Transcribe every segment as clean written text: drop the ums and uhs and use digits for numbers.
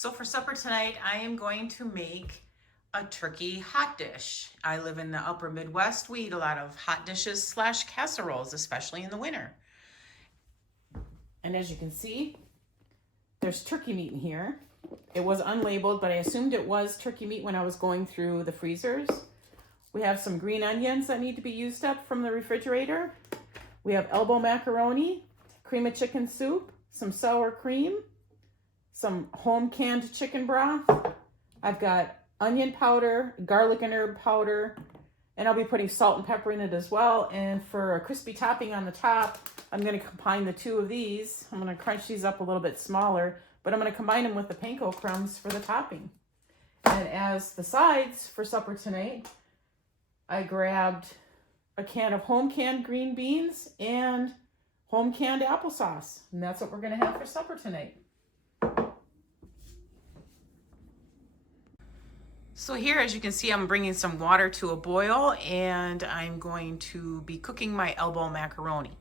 So for supper tonight, I am going to make a turkey hot dish. I live in the upper Midwest. We eat a lot of hot dishes slash casseroles, especially in the winter. And as you can see, there's turkey meat in here. It was unlabeled, but I assumed it was turkey meat when I was going through the freezers. We have some green onions that need to be used up from the refrigerator. We have elbow macaroni, cream of chicken soup, some sour cream, some home canned chicken broth. I've got onion powder, garlic and herb powder, and I'll be putting salt and pepper in it as well. And for a crispy topping on the top, I'm going to combine the two of these. I'm going to crunch these up a little bit smaller, but I'm going to combine them with the panko crumbs for the topping. And as the sides for supper tonight, I grabbed a can of home canned green beans and home canned applesauce. And that's what we're going to have for supper tonight. So here, as you can see, I'm bringing some water to a boil, and I'm going to be cooking my elbow macaroni.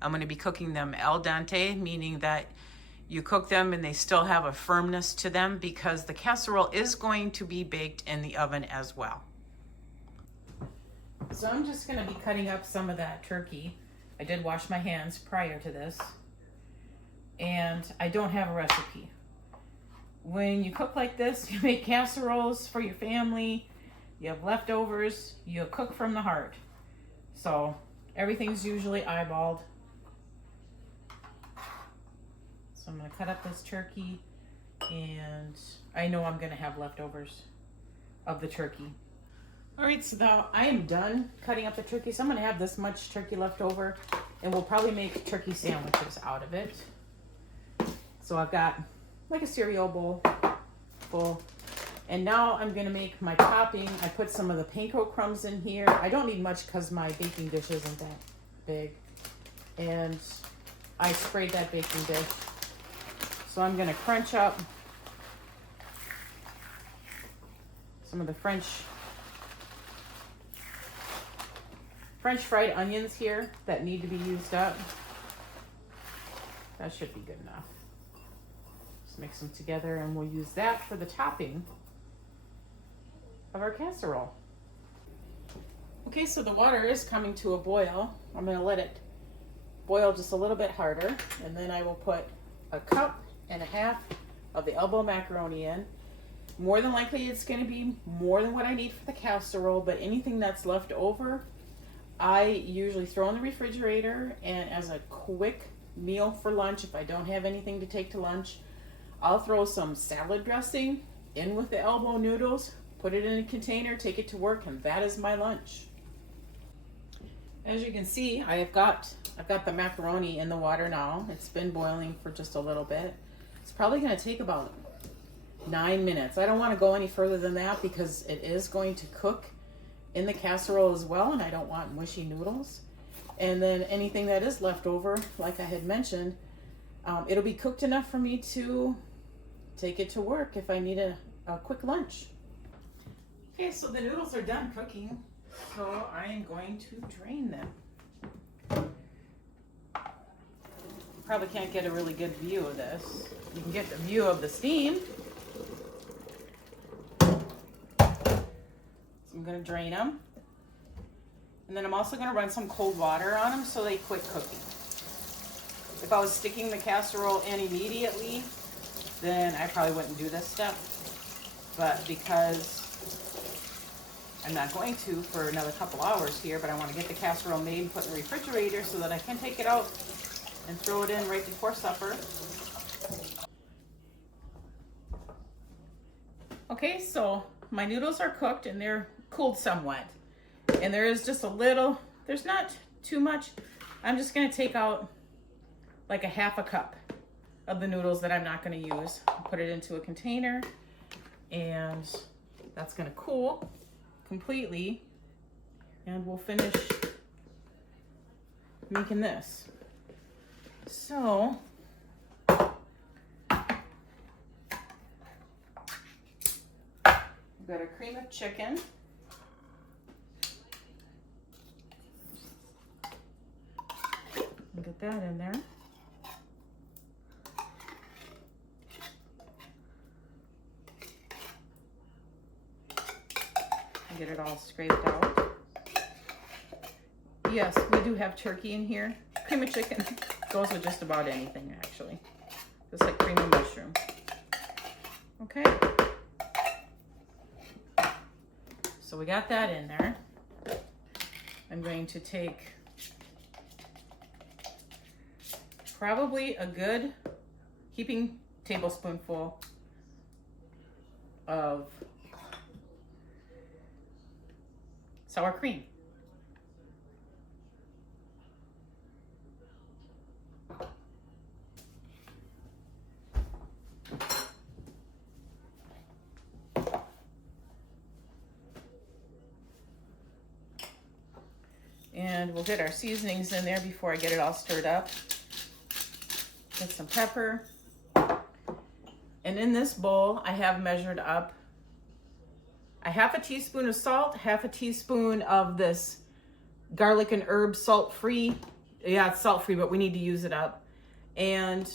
I'm going to be cooking them al dente, meaning that you cook them and they still have a firmness to them, because the casserole is going to be baked in the oven as well. So I'm just going to be cutting up some of that turkey. I did wash my hands prior to this, and I don't have a recipe. When you cook like this, you make casseroles for your family, you have leftovers, you cook from the heart. So everything's usually eyeballed. So I'm going to cut up this turkey, and I know I'm going to have leftovers of the turkey. All right, so now I am done cutting up the turkey. So I'm going to have this much turkey left over, and we'll probably make turkey sandwiches out of it. So I've got like a cereal bowl full. And now I'm going to make my topping. I put some of the panko crumbs in here. I don't need much because my baking dish isn't that big. And I sprayed that baking dish. So I'm going to crunch up some of the French fried onions here that need to be used up. That should be good enough. Just mix them together, and we'll use that for the topping of our casserole. Okay, so the water is coming to a boil. I'm going to let it boil just a little bit harder, and then I will put 1.5 cups of the elbow macaroni in. More than likely it's going to be more than what I need for the casserole, but anything that's left over, I usually throw in the refrigerator, and as a quick meal for lunch, if I don't have anything to take to lunch, I'll throw some salad dressing in with the elbow noodles, put it in a container, take it to work, and that is my lunch. As you can see, I've got the macaroni in the water now. It's been boiling for just a little bit. It's probably going to take about 9 minutes. I don't want to go any further than that because it is going to cook in the casserole as well, and I don't want mushy noodles. And then anything that is left over, like I had mentioned, it'll be cooked enough for me to take it to work if I need a quick lunch. Okay, so the noodles are done cooking, so I am going to drain them. Probably can't get a really good view of this. You can get the view of the steam. So I'm going to drain them. And then I'm also going to run some cold water on them so they quit cooking. If I was sticking the casserole in immediately, then I probably wouldn't do this step. But because I'm not going to for another couple hours here, but I want to get the casserole made and put in the refrigerator so that I can take it out and throw it in right before supper. Okay, so my noodles are cooked and they're cooled somewhat. And there is just a little, there's not too much. I'm just going to take out like 1/2 cup of the noodles that I'm not going to use. Put it into a container, and that's going to cool completely, and we'll finish making this. So we've got our cream of chicken. Get that in there. get it all scraped out. Yes, we do have turkey in here. Cream of chicken goes with just about anything, actually. Just like cream of mushroom. Okay. So we got that in there. I'm going to take probably a good heaping tablespoonful of sour cream. And we'll get our seasonings in there before I get it all stirred up. Get some pepper. And in this bowl, I have measured up a half a teaspoon of salt, half a teaspoon of this garlic and herb salt-free. Yeah, it's salt-free, but we need to use it up. And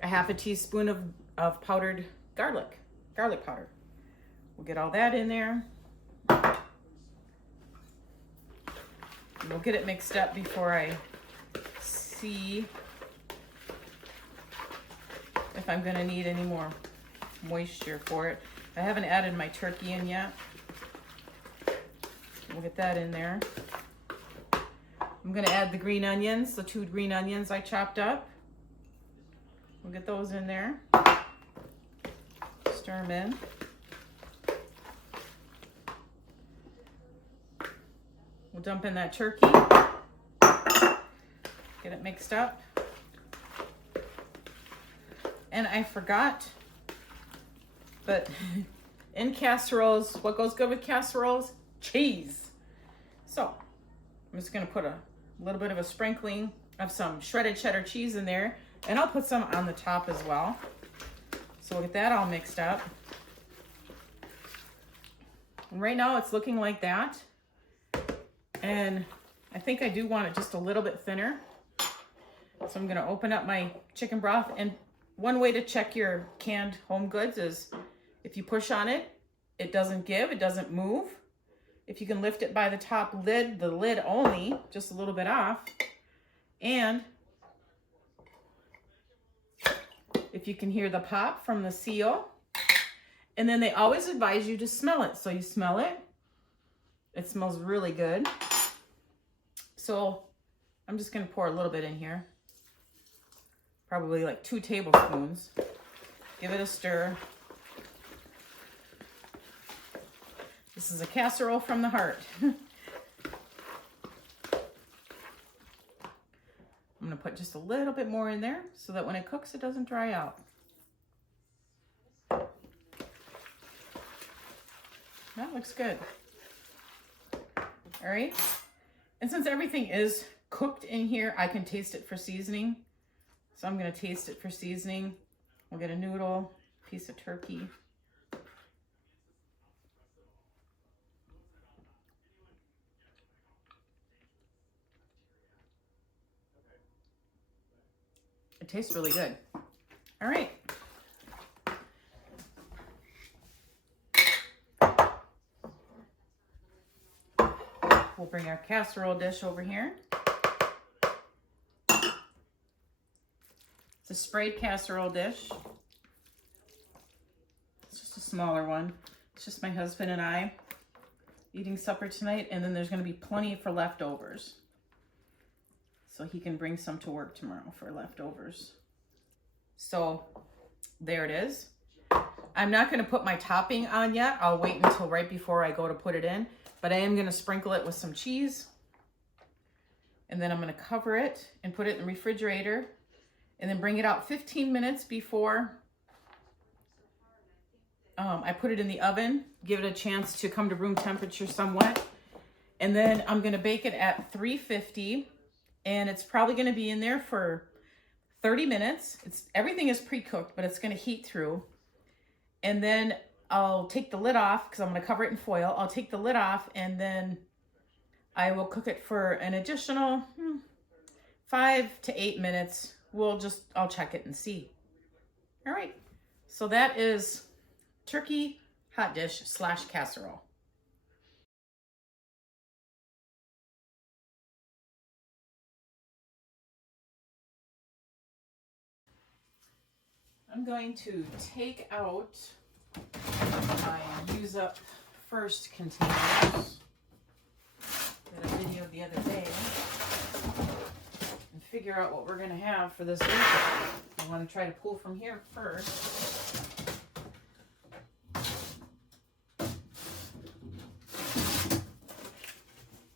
a half a teaspoon of powdered garlic powder. We'll get all that in there. We'll get it mixed up before I see if I'm gonna need any more moisture for it. I haven't added my turkey in yet. We'll get that in there. I'm gonna add the green onions, the 2 green onions I chopped up. We'll get those in there. Stir them in. We'll dump in that turkey. Get it mixed up. And I forgot, but in casseroles, what goes good with casseroles? Cheese. So I'm just gonna put a little bit of a sprinkling of some shredded cheddar cheese in there, and I'll put some on the top as well. So we'll get that all mixed up. And right now it's looking like that. And I think I do want it just a little bit thinner. So I'm gonna open up my chicken broth, and one way to check your canned home goods is if you push on it, it doesn't give, it doesn't move. If you can lift it by the top lid, the lid only, just a little bit off. And if you can hear the pop from the seal. And then they always advise you to smell it. So you smell it. It smells really good. So I'm just gonna pour a little bit in here. Probably like 2 tablespoons. Give it a stir. This is a casserole from the heart. I'm gonna put just a little bit more in there so that when it cooks, it doesn't dry out. That looks good. All right. And since everything is cooked in here, I can taste it for seasoning. So I'm gonna taste it for seasoning. We'll get a noodle, piece of turkey. It tastes really good. All right. We'll bring our casserole dish over here. It's a sprayed casserole dish. It's just a smaller one. It's just my husband and I eating supper tonight, and then there's going to be plenty for leftovers. So he can bring some to work tomorrow for leftovers. So there it is. I'm not going to put my topping on yet. I'll wait until right before I go to put it in. But I am going to sprinkle it with some cheese. And then I'm going to cover it and put it in the refrigerator. And then bring it out 15 minutes before I put it in the oven. Give it a chance to come to room temperature somewhat. And then I'm going to bake it at 350. And it's probably going to be in there for 30 minutes. Everything is pre-cooked, but it's going to heat through. And then I'll take the lid off because I'm going to cover it in foil. I'll take the lid off, and then I will cook it for an additional 5 to 8 minutes. I'll check it and see. All right. So that is turkey hot dish / casserole. I'm going to take out my use up first containers that I videoed the other day and figure out what we're going to have for this winter. I want to try to pull from here first.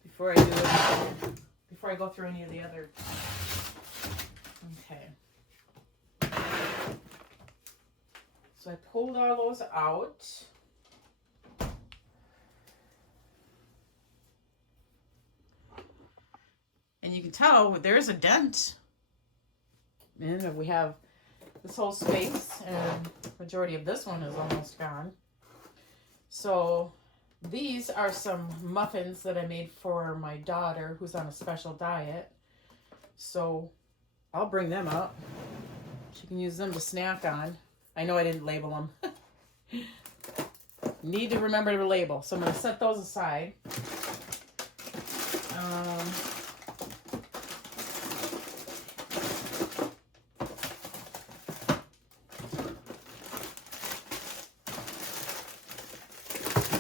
Before I go through any of the other. Okay. So I pulled all those out. And you can tell there's a dent. And we have this whole space, and the majority of this one is almost gone. So these are some muffins that I made for my daughter who's on a special diet. So I'll bring them up. She can use them to snack on. I know I didn't label them. Need to remember to label. So I'm going to set those aside.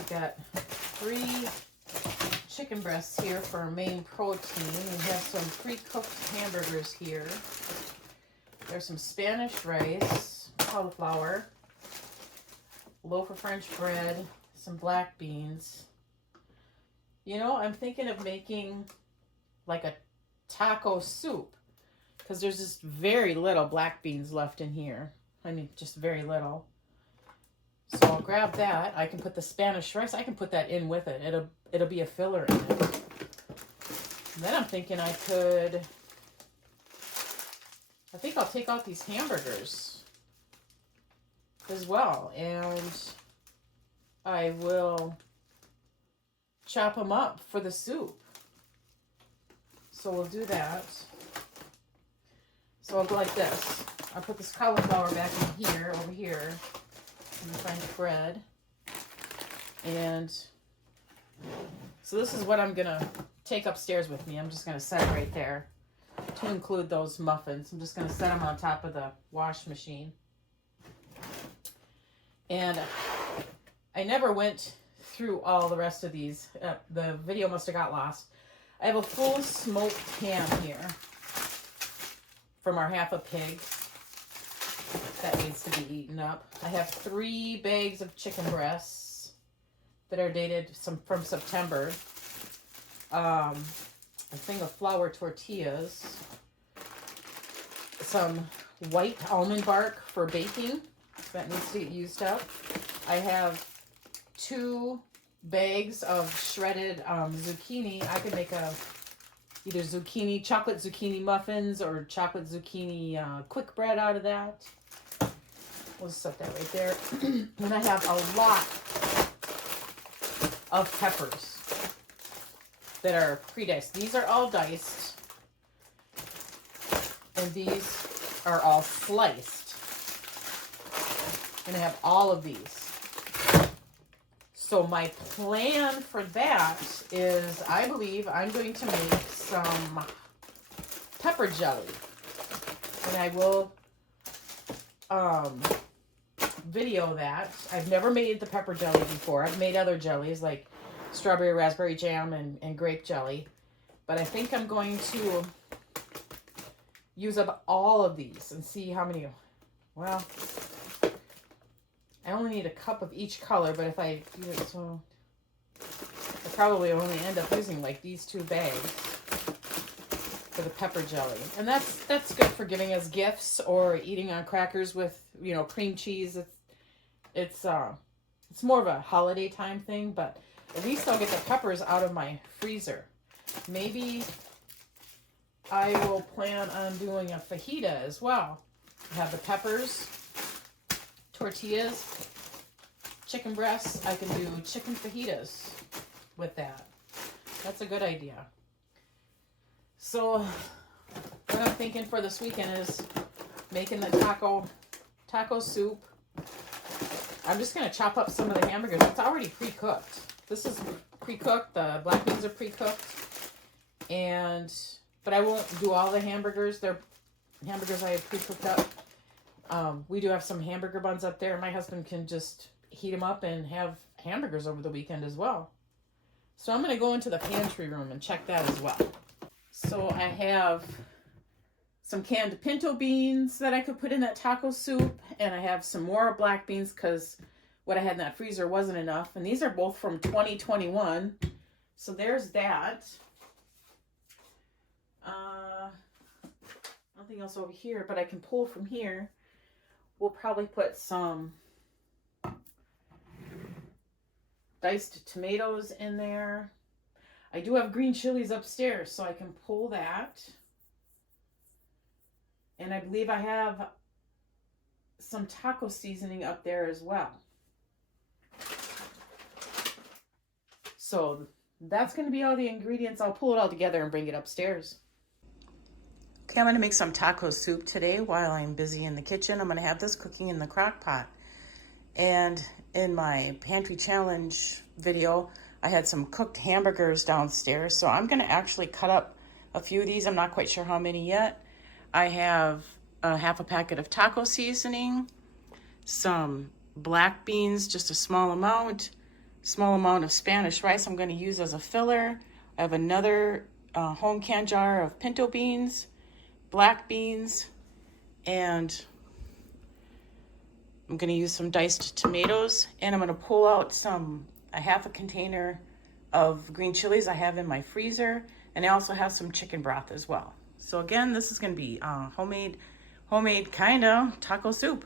Got 3 chicken breasts here for our main protein. We have some pre-cooked hamburgers here. There's some Spanish rice, cauliflower, loaf of French bread, some black beans. You know, I'm thinking of making like a taco soup because there's just very little black beans left in here. I mean, just very little. So I'll grab that. I can put the Spanish rice. I can put that in with it. It'll be a filler in it. And then I'm thinking I think I'll take out these hamburgers as well, and I will chop them up for the soup. So we'll do that. So I'll go like this. I'll put this cauliflower back in here, over here. And the French bread. And so this is what I'm gonna take upstairs with me. I'm just gonna set it right there to include those muffins. I'm just gonna set them on top of the wash machine. And I never went through all the rest of these. The video must have got lost. I have a full smoked ham here from our half a pig. That needs to be eaten up. I have 3 bags of chicken breasts that are dated from September. A thing of flour tortillas. Some white almond bark for baking. That needs to get used up. I have 2 bags of shredded zucchini. I could make either chocolate zucchini muffins or chocolate zucchini quick bread out of that. We'll set that right there. And I have a lot of peppers that are pre-diced. These are all diced. And these are all sliced. And I have all of these. So my plan for that is I believe I'm going to make some pepper jelly. And I will video that. I've never made the pepper jelly before. I've made other jellies like strawberry raspberry jam and grape jelly. But I think I'm going to use up all of these and see how many. Well, I only need a cup of each color, but if I do it, so I probably only end up using like these 2 bags for the pepper jelly. And that's good for giving as gifts or eating on crackers with, you know, cream cheese. It's more of a holiday time thing, but at least I'll get the peppers out of my freezer. Maybe I will plan on doing a fajita as well. I have the peppers, tortillas, chicken breasts. I can do chicken fajitas with that. That's a good idea. So what I'm thinking for this weekend is making the taco soup. I'm just going to chop up some of the hamburgers. It's already pre-cooked. This is pre-cooked. The black beans are pre-cooked. But I won't do all the hamburgers. They're hamburgers I have pre-cooked up. We do have some hamburger buns up there. My husband can just heat them up and have hamburgers over the weekend as well. So I'm going to go into the pantry room and check that as well. So I have some canned pinto beans that I could put in that taco soup, and I have some more black beans because what I had in that freezer wasn't enough. And these are both from 2021. So there's that. Nothing else over here, but I can pull from here. We'll probably put some diced tomatoes in there. I do have green chilies upstairs, so I can pull that. And I believe I have some taco seasoning up there as well. So that's going to be all the ingredients. I'll pull it all together and bring it upstairs. Okay, I'm going to make some taco soup today while I'm busy in the kitchen. I'm going to have this cooking in the crock pot. And in my pantry challenge video, I had some cooked hamburgers downstairs. So I'm going to actually cut up a few of these. I'm not quite sure how many yet. I have a half a packet of taco seasoning, some black beans, just a small amount of Spanish rice I'm going to use as a filler. I have another home canned jar of pinto beans, black beans, and I'm going to use some diced tomatoes, and I'm going to pull out a half a container of green chilies I have in my freezer, and I also have some chicken broth as well. So again, this is going to be homemade kind of taco soup.